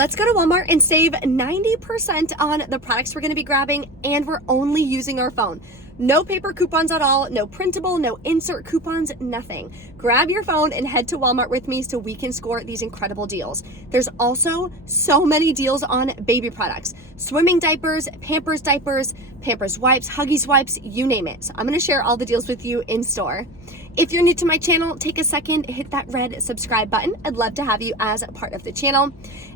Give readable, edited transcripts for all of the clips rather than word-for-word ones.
Let's go to Walmart and save 90% on the products we're gonna be grabbing, and we're only using our phone. No paper coupons at all, no printable, no insert coupons, nothing. Grab your phone and head to Walmart with me so we can score these incredible deals. There's also so many deals on baby products. Swimming diapers, Pampers diapers, Pampers wipes, Huggies wipes, you name it. So I'm gonna share all the deals with you in store. If you're new to my channel, take a second, hit that red subscribe button. I'd love to have you as a part of the channel.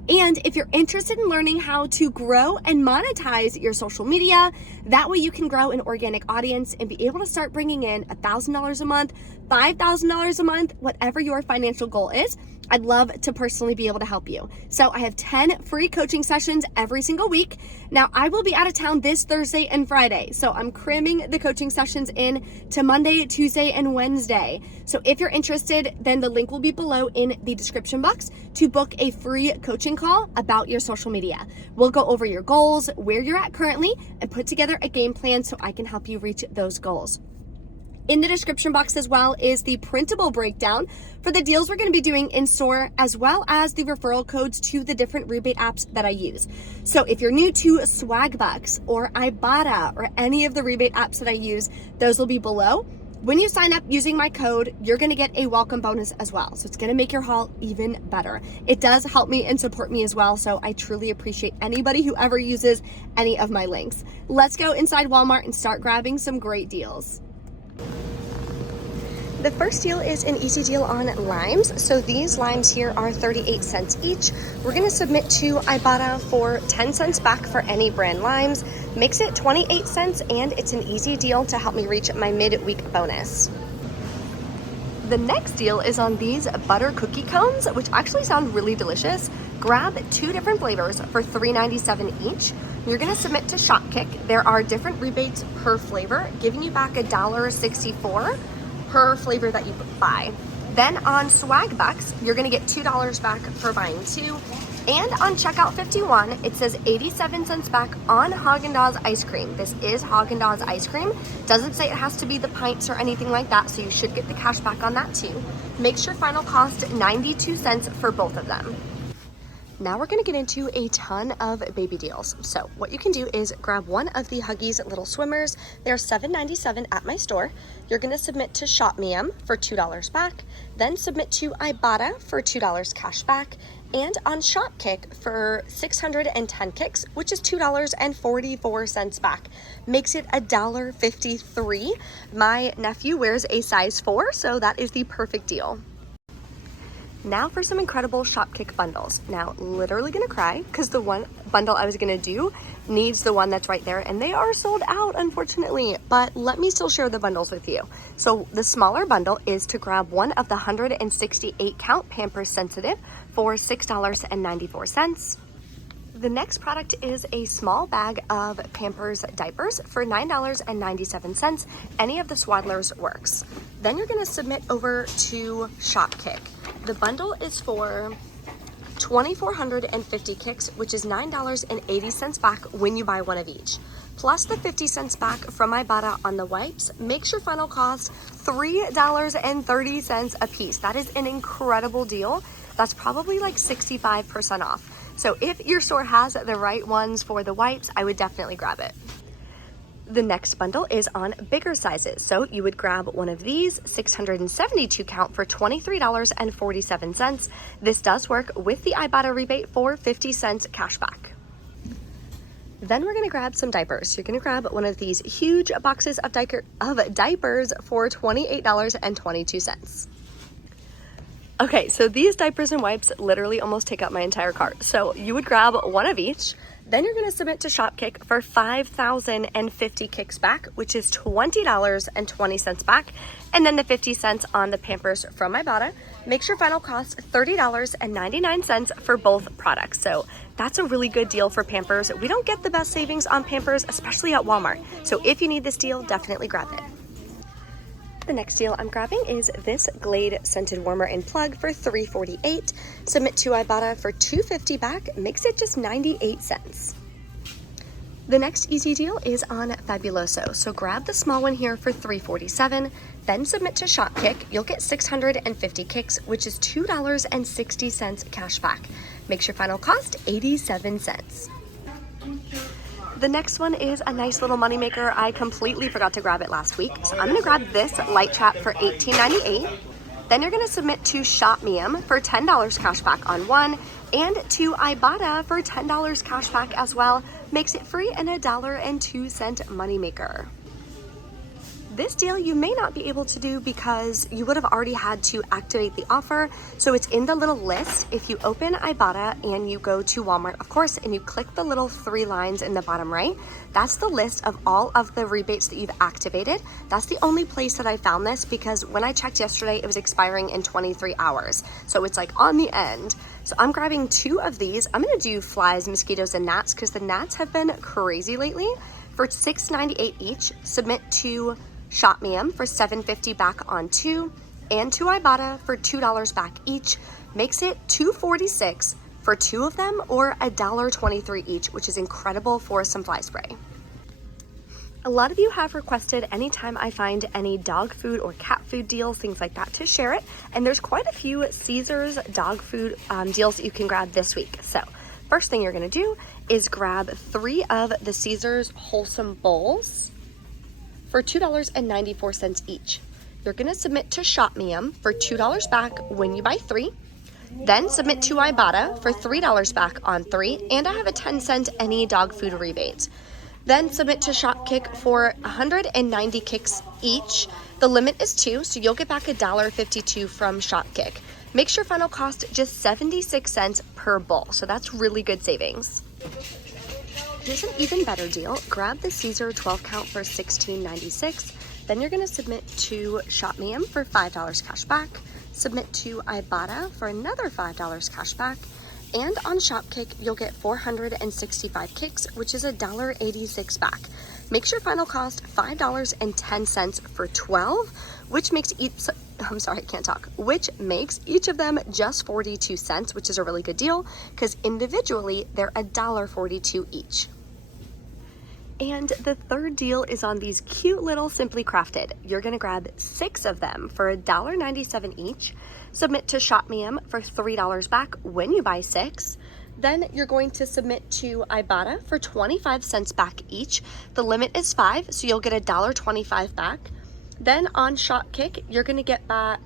And if you're interested in learning how to grow and monetize your social media, that way you can grow an organic audience and be able to start bringing in $1,000 a month, $5,000 a month, whatever your financial goal is, I'd love to personally be able to help you. So I have 10 free coaching sessions every single week. Now I will be out of town this Thursday and Friday. So I'm cramming the coaching sessions in to Monday, Tuesday, and Wednesday. So if you're interested, then the link will be below in the description box to book a free coaching call about your social media. We'll go over your goals, where you're at currently, and put together a game plan so I can help you reach those goals. In the description box as well is the printable breakdown for the deals we're going to be doing in store, as well as the referral codes to the different rebate apps that I use. So if you're new to Swagbucks or Ibotta or any of the rebate apps that I use, those will be below. When you sign up using my code, you're going to get a welcome bonus as well. So it's going to make your haul even better. It does help me and support me as well. So I truly appreciate anybody who ever uses any of my links. Let's go inside Walmart and start grabbing some great deals. The first deal is an easy deal on limes. So these limes here are 38 cents each. We're gonna submit to Ibotta for 10 cents back for any brand limes. Makes it 28 cents, and it's an easy deal to help me reach my midweek bonus. The next deal is on these butter cookie cones, which actually sound really delicious. Grab 2 different flavors for $3.97 each. You're gonna submit to Shopkick. There are different rebates per flavor, giving you back $1.64 per flavor that you buy. Then on Swagbucks, you're gonna get $2 back for buying 2. And on checkout 51, it says 87 cents back on Haagen-Dazs ice cream. This is Haagen-Dazs ice cream. Doesn't say it has to be the pints or anything like that, so you should get the cash back on that too. Makes your final cost 92 cents for both of them. Now we're gonna get into a ton of baby deals. So what you can do is grab one of the Huggies little swimmers. They're $7.97 at my store. You're gonna submit to ShopMe'em for $2 back, then submit to Ibotta for $2 cash back, and on Shopkick for 610 kicks, which is $2.44 back. Makes it $1.53. My nephew wears a size 4, so that is the perfect deal. Now for some incredible Shopkick bundles. Now, literally gonna cry because the one bundle I was gonna do needs the one that's right there, and they are sold out, unfortunately, but let me still share the bundles with you. So the smaller bundle is to grab one of the 168 count Pampers Sensitive for $6.94. The next product is a small bag of Pampers diapers for $9.97. Any of the swaddlers works. Then you're gonna submit over to Shopkick. The bundle is for 2,450 kicks, which is $9.80 back when you buy one of each. Plus the 50 cents back from Ibotta on the wipes makes your final cost $3.30 a piece. That is an incredible deal. That's probably like 65% off. So if your store has the right ones for the wipes, I would definitely grab it. The next bundle is on bigger sizes. So you would grab one of these, 672 count for $23.47. This does work with the Ibotta rebate for 50 cents cash back. Then we're gonna grab some diapers. You're gonna grab one of these huge boxes of diapers for $28.22. Okay, so these diapers and wipes literally almost take up my entire cart. So you would grab one of each. Then you're gonna submit to Shopkick for 5,050 kicks back, which is $20.20 back. And then the 50 cents on the Pampers from Ibotta makes your final cost $30.99 for both products. So that's a really good deal for Pampers. We don't get the best savings on Pampers, especially at Walmart. So if you need this deal, definitely grab it. The next deal I'm grabbing is this Glade scented warmer and plug for $3.48. Submit to Ibotta for $2.50 back, makes it just 98 cents. The next easy deal is on Fabuloso. So grab the small one here for $3.47, then submit to Shopkick. You'll get 650 kicks, which is $2.60 cash back. Makes your final cost 87 cents. The next one is a nice little moneymaker. I completely forgot to grab it last week. So I'm gonna grab this light trap for $18.98. Then you're gonna submit to Shop Miam for $10 cash back on one, and to Ibotta for $10 cash back as well. Makes it free and a $1.02 moneymaker. This deal you may not be able to do because you would have already had to activate the offer. So it's in the little list. If you open Ibotta and you go to Walmart, of course, and you click the little 3 lines in the bottom right, that's the list of all of the rebates that you've activated. That's the only place that I found this, because when I checked yesterday, it was expiring in 23 hours. So it's like on the end. So I'm grabbing 2 of these. I'm gonna do flies, mosquitoes, and gnats because the gnats have been crazy lately. For $6.98 each, submit to Shop Miam for $7.50 back on 2, and to Ibotta for $2 back each. Makes it $2.46 for 2 of them, or $1.23 each, which is incredible for some fly spray. A lot of you have requested anytime I find any dog food or cat food deals, things like that, to share it. And there's quite a few Caesar's dog food deals that you can grab this week. So first thing you're gonna do is grab 3 of the Caesar's Wholesome Bowls for $2.94 each. You're gonna submit to Shop Miam for $2 back when you buy 3. Then submit to Ibotta for $3 back on 3, and I have a 10-cent any dog food rebate. Then submit to Shopkick for 190 kicks each. The limit is 2, so you'll get back $1.52 from Shopkick. Makes your final cost just 76 cents per bowl, so that's really good savings. Here's an even better deal. Grab the Caesar 12 count for $16.96. Then you're gonna submit to Shop Miam for $5 cash back, submit to Ibotta for another $5 cash back, and on Shopkick, you'll get 465 kicks, which is $1.86 back. Makes your final cost $5.10 for 12, which makes each, which makes each of them just 42 cents, which is a really good deal because individually they're $1.42 each. And the third deal is on these cute little Simply Crafted. You're gonna grab 6 of them for $1.97 each, submit to Shop Miam for $3 back when you buy 6. Then you're going to submit to Ibotta for 25 cents back each. The limit is 5, so you'll get $1.25 back. Then on Shopkick, you're gonna get back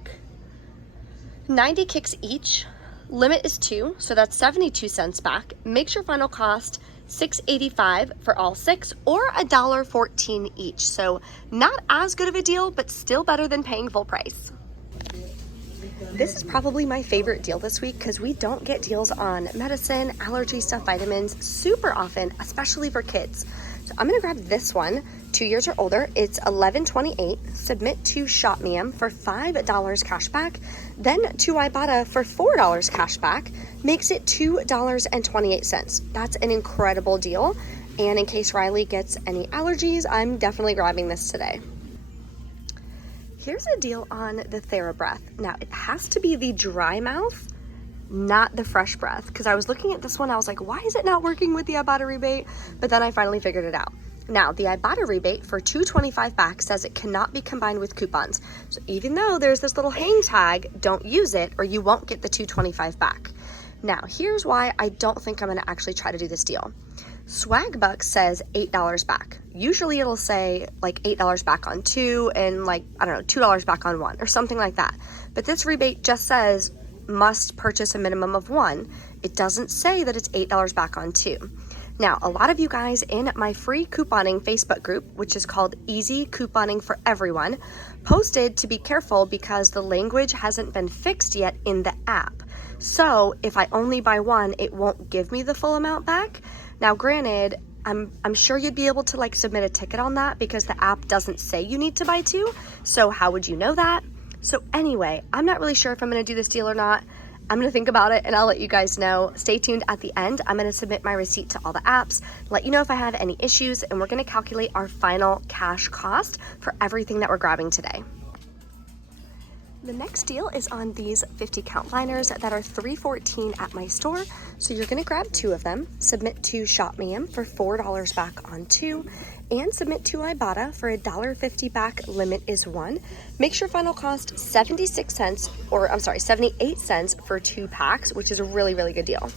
90 kicks each. Limit is 2, so that's 72 cents back. Makes your final cost $6.85 for all 6, or $1.14 each. So not as good of a deal, but still better than paying full price. This is probably my favorite deal this week because we don't get deals on medicine, allergy stuff, vitamins super often, especially for kids. So I'm gonna grab this one, 2 years or older. It's $11.28. Submit to Shop Miam for $5 cash back, then to Ibotta for $4 cash back. Makes it $2.28. That's an incredible deal. And in case Riley gets any allergies, I'm definitely grabbing this today. Here's a deal on the Therabreath. Now it has to be the dry mouth, not the fresh breath, because I was looking at this one, I was like, why is it not working with the Ibotta rebate? But then I finally figured it out. Now the Ibotta rebate for $2.25 back says it cannot be combined with coupons. So even though there's this little hang tag, don't use it or you won't get the $2.25 back. Now here's why I don't think I'm gonna actually try to do this deal. Swagbucks says $8 back. Usually it'll say like $8 back on 2 and like, I don't know, $2 back on 1 or something like that. But this rebate just says must purchase a minimum of 1. It doesn't say that it's $8 back on 2. Now, a lot of you guys in my free couponing Facebook group, which is called Easy Couponing for Everyone, posted to be careful because the language hasn't been fixed yet in the app. So if I only buy 1, it won't give me the full amount back. Now, granted, I'm sure you'd be able to like submit a ticket on that because the app doesn't say you need to buy 2. So how would you know that? So anyway, I'm not really sure if I'm gonna do this deal or not. I'm gonna think about it and I'll let you guys know. Stay tuned at the end. I'm gonna submit my receipt to all the apps, let you know if I have any issues, and we're gonna calculate our final cash cost for everything that we're grabbing today. The next deal is on these 50 count liners that are $3.14 at my store. So you're gonna grab 2 of them, submit to Shop Miam for $4 back on 2, and submit to Ibotta for $1.50 back. Limit is 1. Makes your final cost 78 cents for 2 packs, which is a really, really good deal.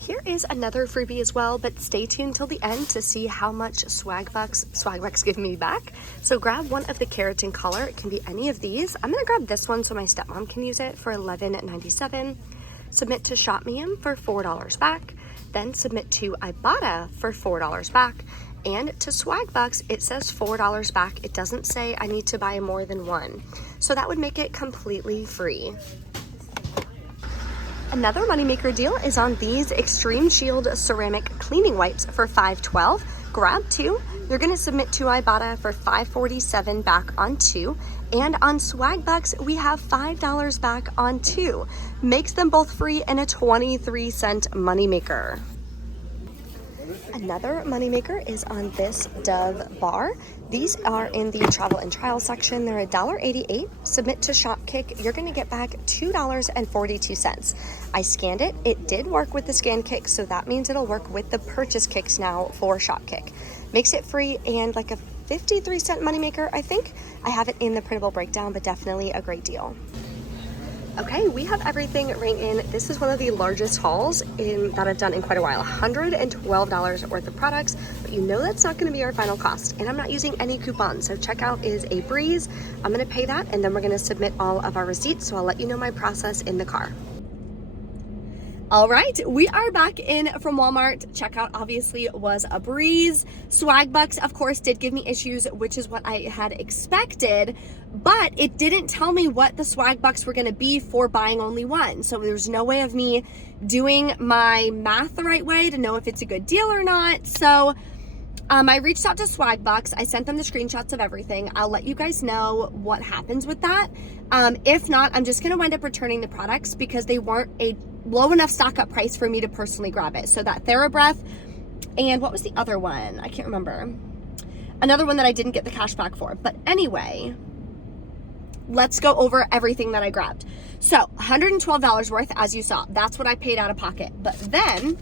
Here is another freebie as well, but stay tuned till the end to see how much Swagbucks give me back. So grab one of the keratin color. It can be any of these. I'm gonna grab this one so my stepmom can use it for $11.97. Submit to ShopMeum for $4 back. Then submit to Ibotta for $4 back. And to Swagbucks, it says $4 back. It doesn't say I need to buy more than one. So that would make it completely free. Another moneymaker deal is on these Extreme Shield ceramic cleaning wipes for $5.12. Grab two. You're gonna submit to Ibotta for $5.47 back on two. And on Swagbucks, we have $5 back on two. Makes them both free and a 23-cent moneymaker. Another moneymaker is on this Dove bar. These are in the travel and trial section. They're $1.88. Submit to Shopkick. You're gonna get back $2.42. I scanned it. It did work with the scan kick, so that means it'll work with the purchase kicks now for Shopkick. Makes it free and like a 53-cent moneymaker, I think. I have it in the printable breakdown, but definitely a great deal. Okay, we have everything right in. This is one of the largest hauls that I've done in quite a while. $112 worth of products, but you know that's not gonna be our final cost. And I'm not using any coupons, so checkout is a breeze. I'm gonna pay that, and then we're gonna submit all of our receipts, so I'll let you know my process in the car. All right, we are back in from Walmart. Checkout obviously was a breeze. Swagbucks, of course, did give me issues, which is what I had expected, but it didn't tell me what the Swagbucks were gonna be for buying only one. So there's no way of me doing my math the right way to know if it's a good deal or not. So I reached out to Swagbucks. I sent them the screenshots of everything. I'll let you guys know what happens with that. If not, I'm just gonna wind up returning the products because they weren't a low enough stock up price for me to personally grab it. So that Therabreath, and what was the other one? I can't remember. Another one that I didn't get the cash back for. But anyway, let's go over everything that I grabbed. So $112 worth, as you saw, that's what I paid out of pocket. But then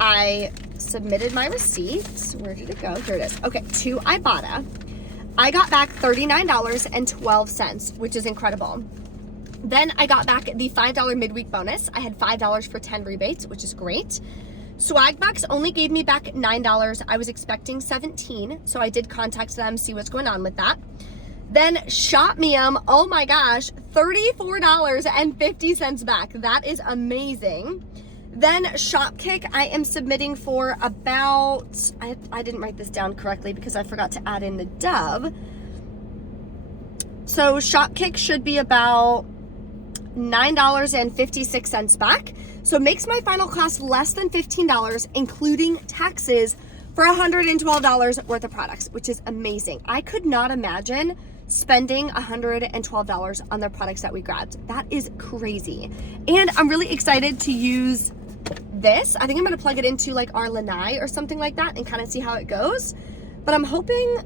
I submitted my receipts. Where did it go? Here it is. Okay, to Ibotta. I got back $39.12, which is incredible. Then I got back the $5 midweek bonus. I had $5 for 10 rebates, which is great. Swagbucks only gave me back $9. I was expecting $17, so I did contact them, see what's going on with that. Then ShopMeum, oh my gosh, $34.50 back. That is amazing. Then Shopkick, I am submitting for about, I didn't write this down correctly because I forgot to add in the Dove. So Shopkick should be about $9.56 back. So it makes my final cost less than $15, including taxes, for $112 worth of products, which is amazing. I could not imagine spending $112 on the products that we grabbed. That is crazy. And I'm really excited to use this. I think I'm gonna plug it into like our lanai or something like that and kind of see how it goes. But I'm hoping,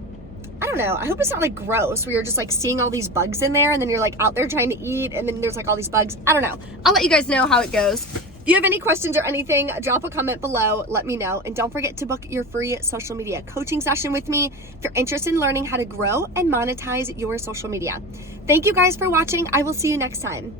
I don't know, I hope it's not like gross where you're just like seeing all these bugs in there and then you're like out there trying to eat and then there's like all these bugs. I don't know. I'll let you guys know how it goes. If you have any questions or anything, drop a comment below, let me know. And don't forget to book your free social media coaching session with me if you're interested in learning how to grow and monetize your social media. Thank you guys for watching. I will see you next time.